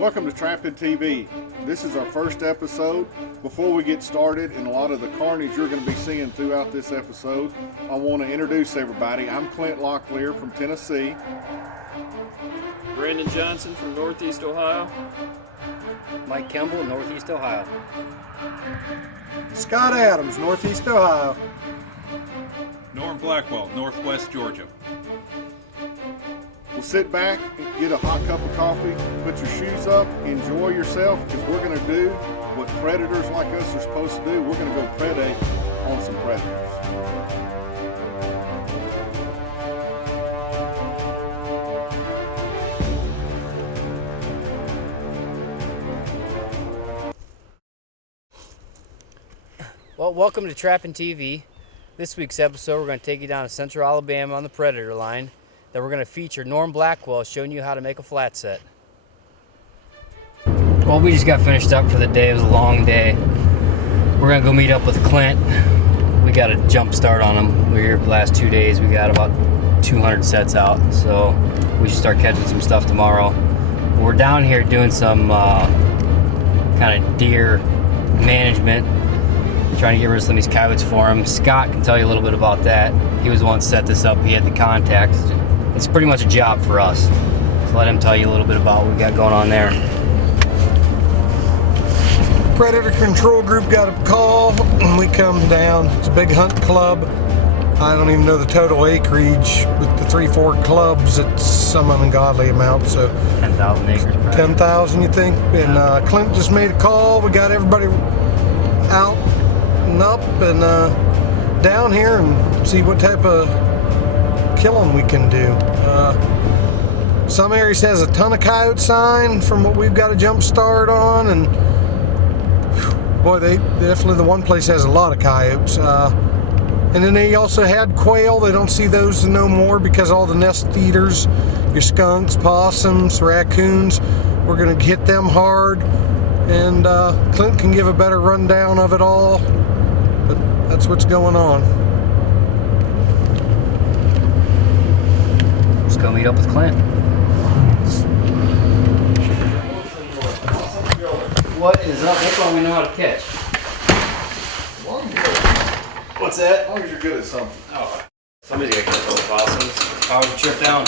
Welcome to Trapping TV. This is our first episode. Before we get started and a lot of the carnage you're going to be seeing throughout this episode, I want to introduce everybody. I'm Clint Locklear from Tennessee. Brandon Johnson from Northeast Ohio. Mike Kemble, Northeast Ohio. Scott Adams, Northeast Ohio. Norm Blackwell, Northwest Georgia. Well, sit back, get a hot cup of coffee, put your shoes up, enjoy yourself, because we're going to do what predators like us are supposed to do. We're going to go predate on some predators. Well, welcome to Trapping TV. This week's episode, we're going to take you down to Central Alabama on the Predator line. Then we're going to feature Norm Blackwell showing you how to make a flat set. Well, we just got finished up for the day. It was a long day. We're going to go meet up with Clint. We got a jump start on him. We're here for the last 2 days. We got about 200 sets out, so we should start catching some stuff tomorrow. We're down here doing some kind of deer management, trying to get rid of some of these coyotes for him. Scott can tell you a little bit about that. He was the one that set this up. He had the contacts. It's pretty much a job for us. So let him tell you a little bit about what we got going on there. Predator Control Group got a call. We come down. It's a big hunt club. I don't even know the total acreage with the 3-4 clubs. It's some ungodly amount. So 10,000 acres. 10,000, you think? And Clint just made a call. We got everybody out and up and down here and see what type of killing we can do. Some areas has a ton of coyote sign from what we've got a jump start on, and boy, they definitely, the one place has a lot of coyotes. And then they also had quail. They don't see those no more because all the nest eaters, your skunks, possums, raccoons, we're gonna hit them hard. And Clint can give a better rundown of it all, but that's what's going on. Let's go meet up with Clint. What is up? That's all we know how to catch. What's that? As long as you're good at something. Oh, somebody's got to catch those possums. How was the trip down?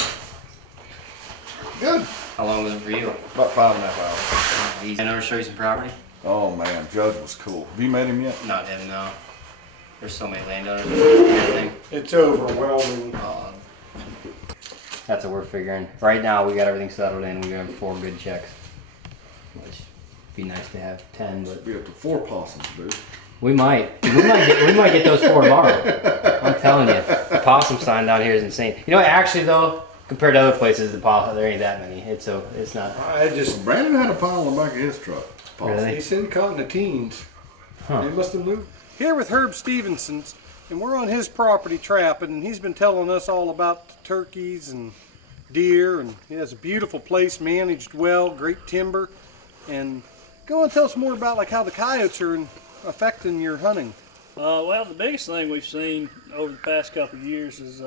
Good. How long was it for you? About 5.5 hours. Easy. I never show you some property? Oh man, Judd was cool. Have you met him yet? Not him, no. There's so many landowners and everything. It's overwhelming. That's what we're figuring. Right now, we got everything settled in. We got 4 good checks. Which be nice to have 10, but Be up to 4 possums, dude. we might get those 4 tomorrow. I'm telling you, the possum sign down here is insane. You know, actually though, compared to other places, the possum there ain't that many. It's not. Brandon had a pile in the back of his truck. Really? He said he caught in the teens. Huh. They must have moved. Here with Herb Stevenson's, and we're on his property trapping, and he's been telling us all about the turkeys and deer, and he has a beautiful place, managed well, great timber. And go and tell us more about like how the coyotes are affecting your hunting. Well, the biggest thing we've seen over the past couple of years is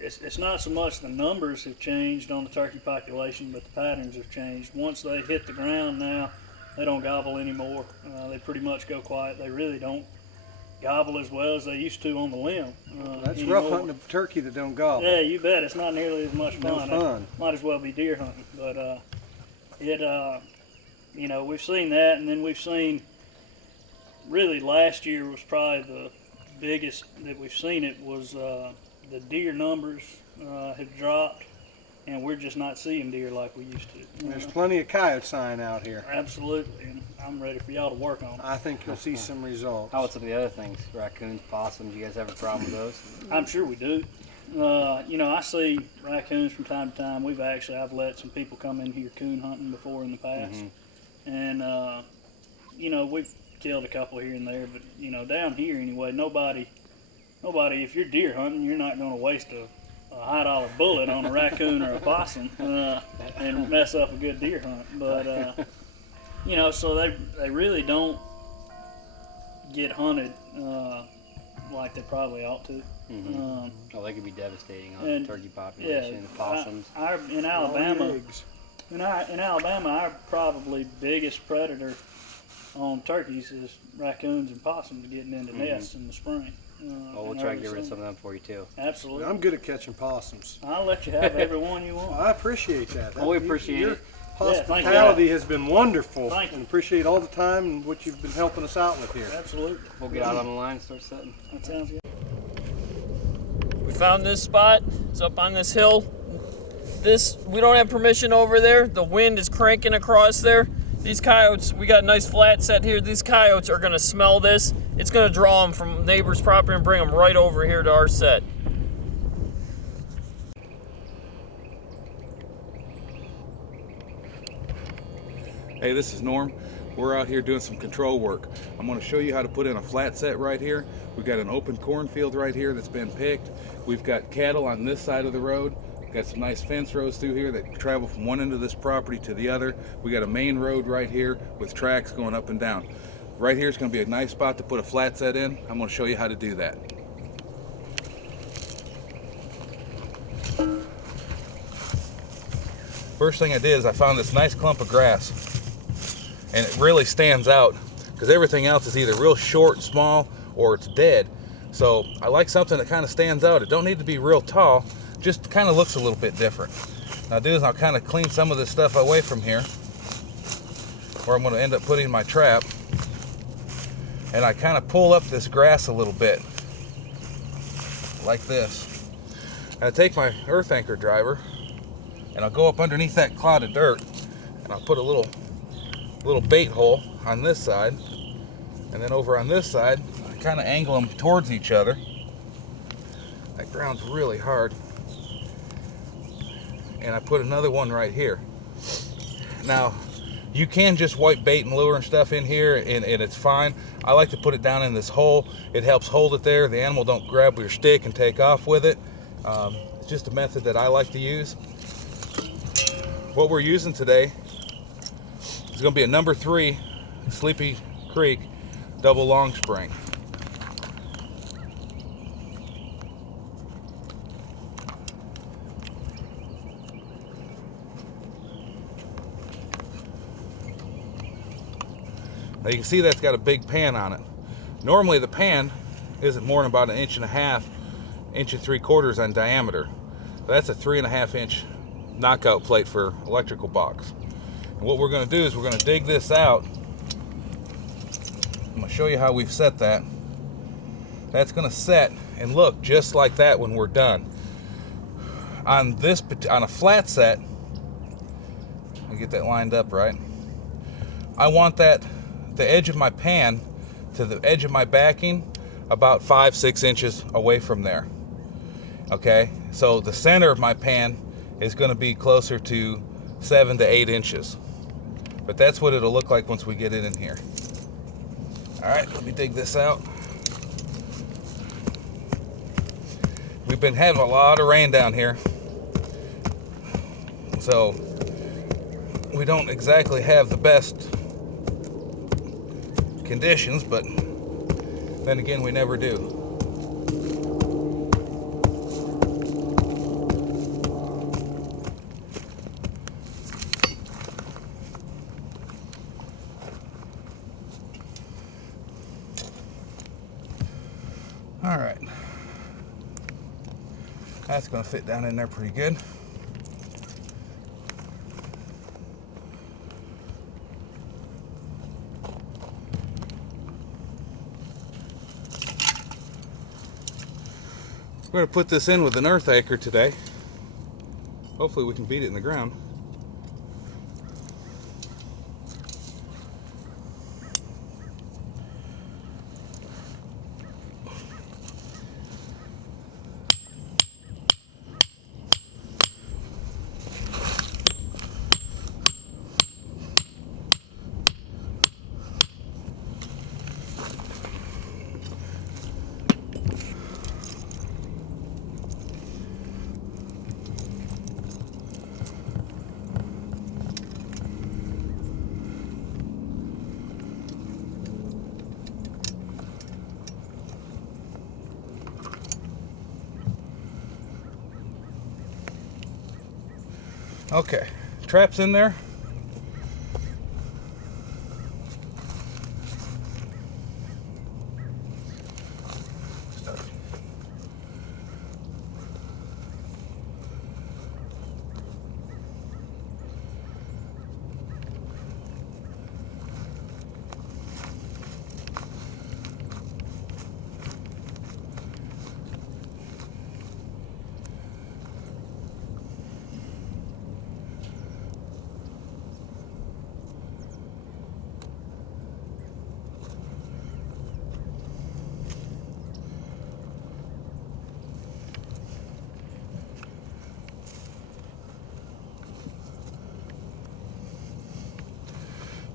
it's not so much the numbers have changed on the turkey population, but the patterns have changed. Once they hit the ground now, they don't gobble anymore. They pretty much go quiet. They really don't gobble as well as they used to on the limb. That's anymore. rough hunting a turkey that don't gobble. Yeah, you bet. It's not nearly as much fun. No fun. It might as well be deer hunting. But you know, we've seen that, and then we've seen, really last year was probably the biggest that we've seen. It was the deer numbers have dropped, and we're just not seeing deer like we used to. There's plenty of coyote sign out here. Absolutely, and I'm ready for y'all to work on it. I think you'll see some results. How about some of the other things? Raccoons, possums. You guys have a problem with those? I'm sure we do. You know, I see raccoons from time to time. I've let some people come in here coon hunting before in the past. And, you know, we've killed a couple here and there, but, you know, down here anyway, nobody, if you're deer hunting, you're not going to waste a high-dollar bullet on a raccoon or a possum and mess up a good deer hunt. But, you know, so they really don't get hunted like they probably ought to. They could be devastating on the turkey population, the possums. In Alabama, In Alabama, our probably biggest predator on turkeys is raccoons and possums getting into nests in the spring. Well, we'll try to get rid of some of them for you too. Absolutely. I'm good at catching possums. I'll let you have every one you want. Well, I appreciate that. Well, we appreciate Your it. hospitality has been wonderful. Thank you. And appreciate all the time and what you've been helping us out with here. Absolutely. We'll get out on the line and start setting. That sounds good. We found this spot. It's up on this hill. We don't have permission over there. The wind is cranking across there. These coyotes, we got a nice flat set here. These coyotes are gonna smell this. It's gonna draw them from neighbors' property and bring them right over here to our set. Hey, this is Norm. We're out here doing some control work. I'm going to show you how to put in a flat set right here. We've got an open cornfield right here that's been picked. We've got cattle on this side of the road. Got some nice fence rows through here that travel from one end of this property to the other. We got a main road right here with tracks going up and down. Right here is going to be a nice spot to put a flat set in. I'm going to show you how to do that. First thing I did is I found this nice clump of grass, and it really stands out because everything else is either real short and small or it's dead. So I like something that kind of stands out. It don't need to be real tall, just kind of looks a little bit different. Now I'll do is I'll kind of clean some of this stuff away from here where I'm going to end up putting my trap, and I kind of pull up this grass a little bit like this. And I take my earth anchor driver and I'll go up underneath that cloud of dirt and I'll put a little bait hole on this side, and then over on this side I kind of angle them towards each other. That ground's really hard. And I put another one right here. Now you can just white bait and lure and stuff in here and it's fine. I like to put it down in this hole. It helps hold it there. The animal don't grab your stick and take off with it. It's just a method that I like to use. What we're using today is going to be a number 3 Sleepy Creek double long spring. Now you can see that's got a big pan on it. Normally the pan isn't more than about 1.5 inches, 1 3/4 on diameter. That's a 3.5 inch knockout plate for electrical box. And what we're going to do is we're going to dig this out. I'm going to show you how we've set that. That's going to set and look just like that when we're done. On a flat set, let me get that lined up right. I want the edge of my pan to the edge of my backing about 5-6 inches away from there. Okay, so the center of my pan is going to be closer to 7 to 8 inches. But that's what it'll look like once we get it in here. All right, let me dig this out. We've been having a lot of rain down here, so we don't exactly have the best conditions, but then again, we never do. All right, that's going to fit down in there pretty good. We're going to put this in with an earth anchor today. Hopefully we can beat it in the ground. Okay, trap's in there.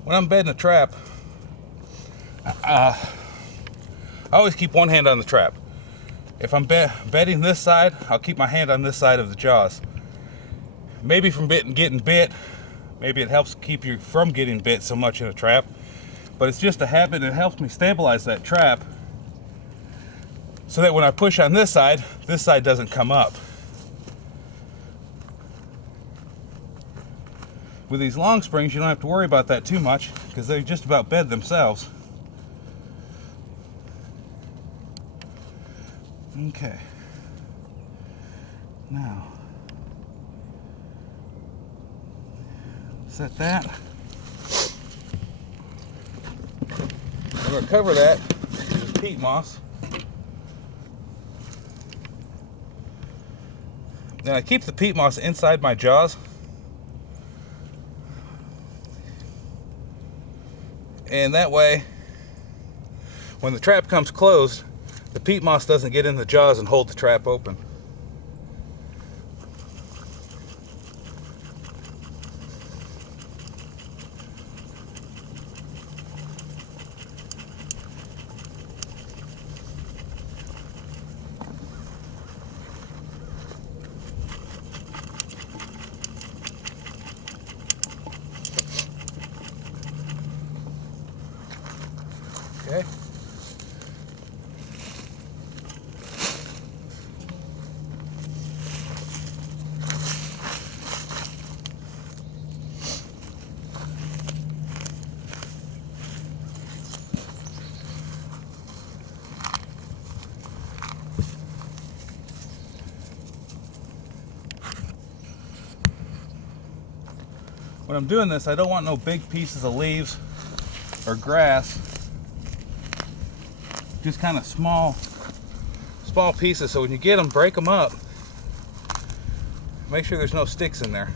When I'm bedding a trap, I always keep one hand on the trap. If I'm bedding this side, I'll keep my hand on this side of the jaws. Maybe from getting bit, maybe it helps keep you from getting bit so much in a trap, but it's just a habit. It helps me stabilize that trap so that when I push on this side doesn't come up. With these long springs, you don't have to worry about that too much because they just about bed themselves. Okay. Now, set that. I'm going to cover that with peat moss. Then I keep the peat moss inside my jaws. And that way, when the trap comes closed, the peat moss doesn't get in the jaws and hold the trap open. Okay. When I'm doing this, I don't want no big pieces of leaves or grass. Just kind of small pieces, so when you get them, break them up. Make sure there's no sticks in there.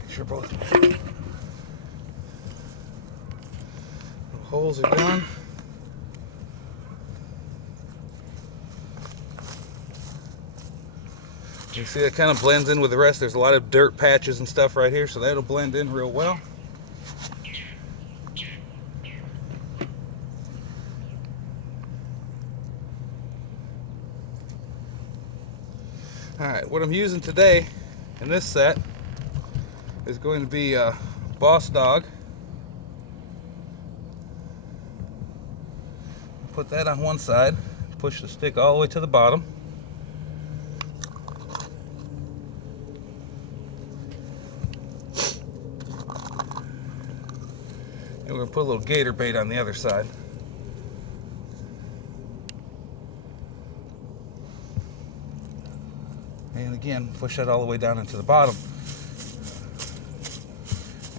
Make sure both holes are done. You see that kind of blends in with the rest. There's a lot of dirt patches and stuff right here, so that'll blend in real well. Alright, what I'm using today in this set is going to be a Boss Dog. Put that on one side, push the stick all the way to the bottom. And we're going to put a little gator bait on the other side. And again, push that all the way down into the bottom.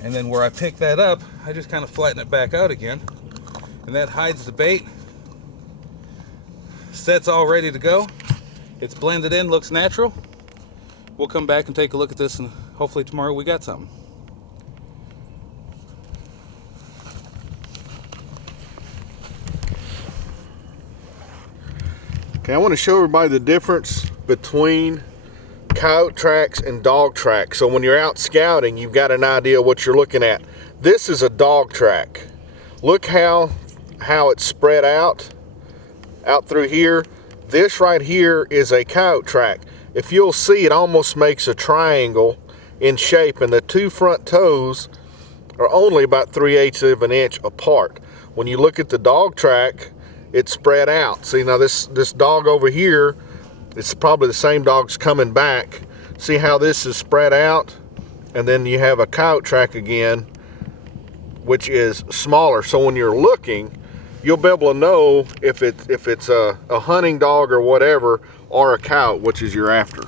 And then where I pick that up, I just kind of flatten it back out again. And that hides the bait. Set's all ready to go. It's blended in, looks natural. We'll come back and take a look at this, and hopefully tomorrow we got something. Okay, I want to show everybody the difference between coyote tracks and dog tracks. So when you're out scouting, you've got an idea what you're looking at. This is a dog track. Look how it's spread out through here. This right here is a coyote track. if you'll see, it almost makes a triangle in shape, and the two front toes are only about 3/8 of an inch apart. When you look at the dog track, it's spread out. See, now this dog over here, it's probably the same dog's coming back. See how this is spread out? And then you have a coyote track again, which is smaller. So when you're looking, you'll be able to know if it's a hunting dog or whatever, or a coyote, which is you're after.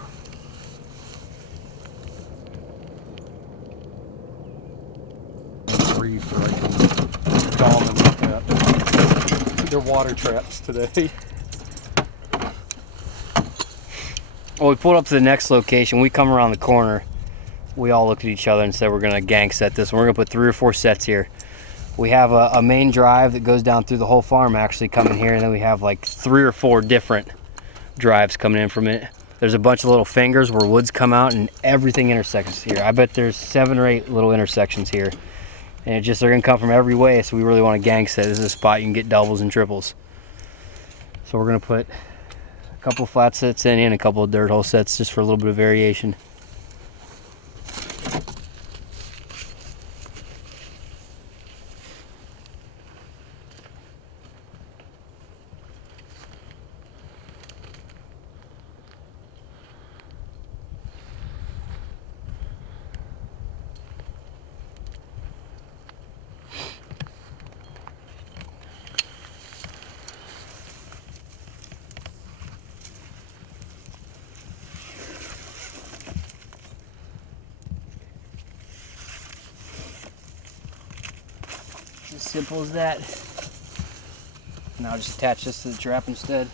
Reef so I can dog them like that. They're water traps today. Well, we pulled up to the next location. We come around the corner. We all looked at each other and said we're gonna gang set this one. We're gonna put 3 or 4 sets here. We have a main drive that goes down through the whole farm actually coming here, and then we have like 3 or 4 different drives coming in from it. There's a bunch of little fingers where woods come out and everything intersects here. I bet there's 7 or 8 little intersections here. And they're gonna come from every way, so we really want to gang set. This is a spot you can get doubles and triples. So we're gonna put a couple of flat sets in and a couple of dirt hole sets just for a little bit of variation. As simple as that. Now just attach this to the trap instead.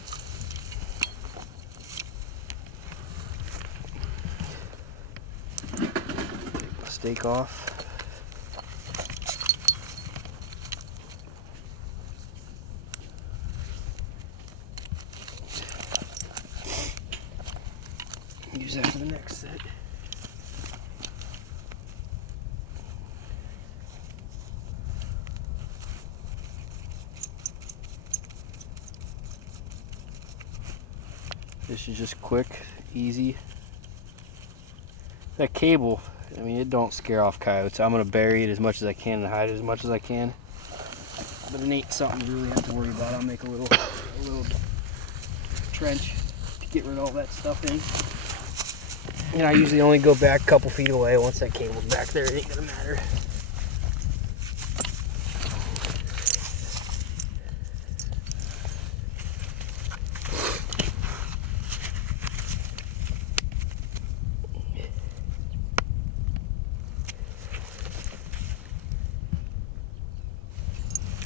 Stake off. Use that for the next set. This is just quick, easy. That cable, I mean, it don't scare off coyotes. I'm gonna bury it as much as I can and hide it as much as I can. But it ain't something you really have to worry about. I'll make a little trench to get rid of all that stuff in. And I usually only go back a couple feet away. Once that cable's back there, it ain't gonna matter.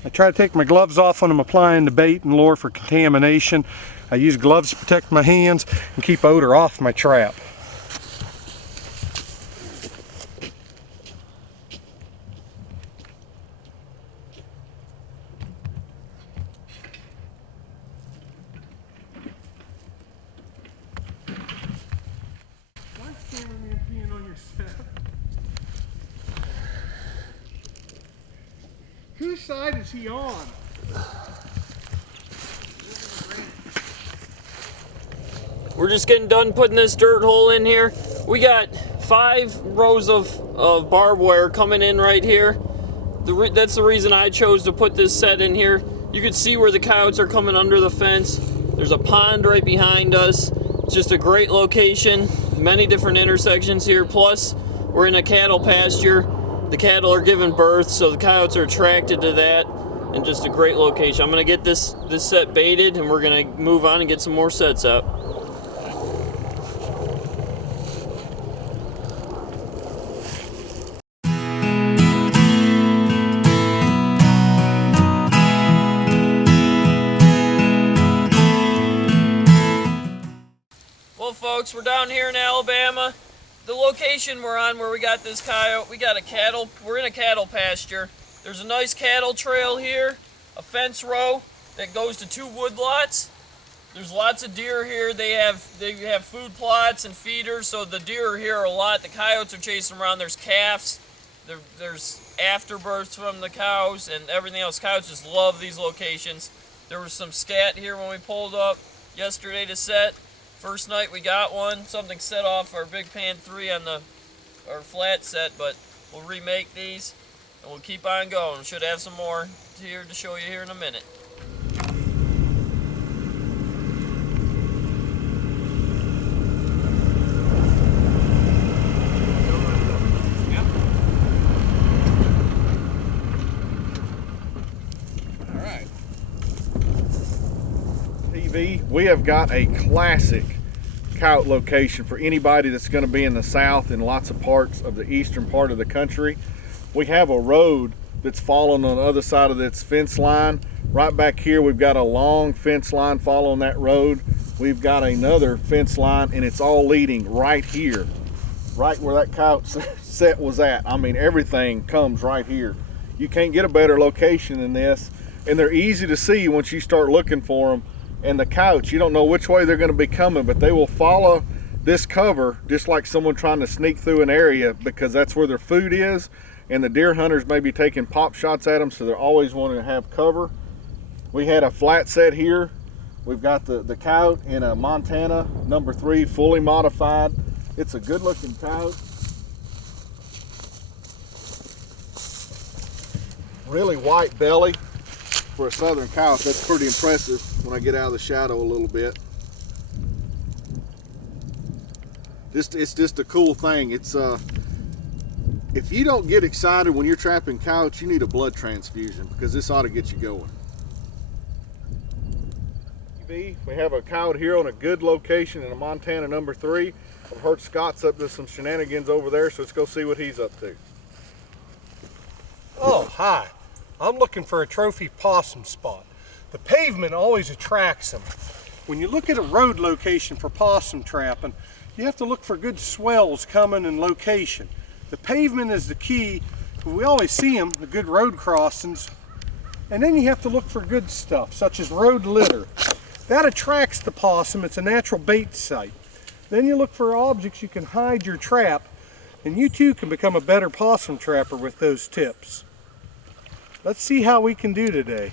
I try to take my gloves off when I'm applying the bait and lure for contamination. I use gloves to protect my hands and keep odor off my trap. Why is cameraman peeing on your set? Whose side is he on? We're just getting done putting this dirt hole in here. We got 5 rows of barbed wire coming in right here. That's the reason I chose to put this set in here. You can see where the coyotes are coming under the fence. There's a pond right behind us. It's just a great location. Many different intersections here. Plus, we're in a cattle pasture. The cattle are giving birth, so the coyotes are attracted to that, and just a great location. I'm gonna get this set baited, and we're gonna move on and get some more sets up. Well, folks, we're down here in Alabama. The location we're on, where we got this coyote, we're in a cattle pasture. There's a nice cattle trail here, a fence row that goes to 2 wood lots. There's lots of deer here. They have food plots and feeders, so the deer are here a lot. The coyotes are chasing around. There's calves. There's afterbirths from the cows and everything else. Coyotes just love these locations. There was some scat here when we pulled up yesterday to set. First night we got one. Something set off our Big Pan 3 on our flat set, but we'll remake these and we'll keep on going. Should have some more here to show you here in a minute. We have got a classic coyote location for anybody that's going to be in the south and lots of parts of the eastern part of the country. We have a road that's following on the other side of this fence line. Right back here we've got a long fence line following that road. We've got another fence line, and it's all leading right here, right where that coyote set was at. I mean, everything comes right here. You can't get a better location than this, and they're easy to see once you start looking for them. And the coyotes, you don't know which way they're going to be coming, but they will follow this cover just like someone trying to sneak through an area, because that's where their food is, and the deer hunters may be taking pop shots at them, so they're always wanting to have cover. We had a flat set here. We've got the coyote in a Montana number 3, fully modified. It's a good looking coyote. Really white belly. For a southern coyote, that's pretty impressive when I get out of the shadow a little bit. It's just a cool thing. It's if you don't get excited when you're trapping coyotes, you need a blood transfusion, because this ought to get you going. We have a coyote here on a good location in a Montana number 3. I've heard Scott's up to some shenanigans over there, so let's go see what he's up to. Oh, hi. I'm looking for a trophy possum spot. The pavement always attracts them. When you look at a road location for possum trapping, you have to look for good swells coming in location. The pavement is the key. We always see them, the good road crossings. And then you have to look for good stuff, such as road litter. That attracts the possum. It's a natural bait site. Then you look for objects you can hide your trap, and you too can become a better possum trapper with those tips. Let's see how we can do today.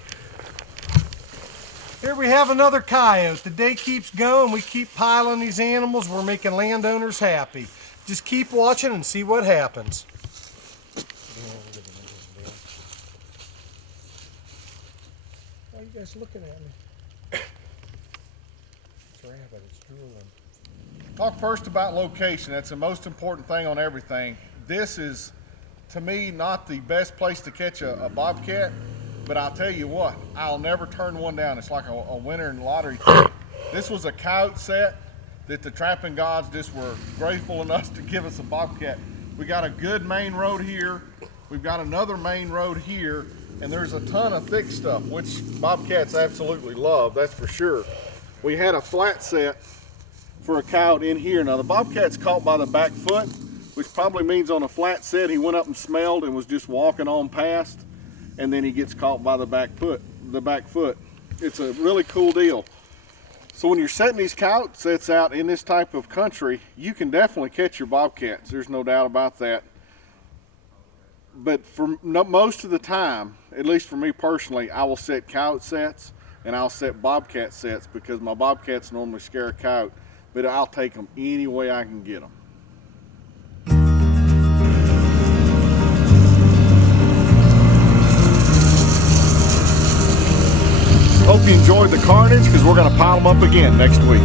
Here we have another coyote. The day keeps going. We keep piling these animals. We're making landowners happy. Just keep watching and see what happens. Why are you guys looking at me? It's a rabbit. It's drooling. Talk first about location. That's the most important thing on everything. This is, to me, not the best place to catch a bobcat, but I'll tell you what, I'll never turn one down. It's like a winner in lottery ticket. This was a coyote set that the trapping gods just were grateful enough to give us a bobcat. We got a good main road here. We've got another main road here, and there's a ton of thick stuff, which bobcats absolutely love, that's for sure. We had a flat set for a coyote in here. Now the bobcat's caught by the back foot, which probably means on a flat set he went up and smelled and was just walking on past, and then he gets caught by the back foot. It's a really cool deal. So when you're setting these coyote sets out in this type of country, you can definitely catch your bobcats. There's no doubt about that. But for most of the time, at least for me personally, I will set coyote sets and I'll set bobcat sets, because my bobcats normally scare a coyote, but I'll take them any way I can get them. Hope you enjoyed the carnage, because we're going to pile them up again next week.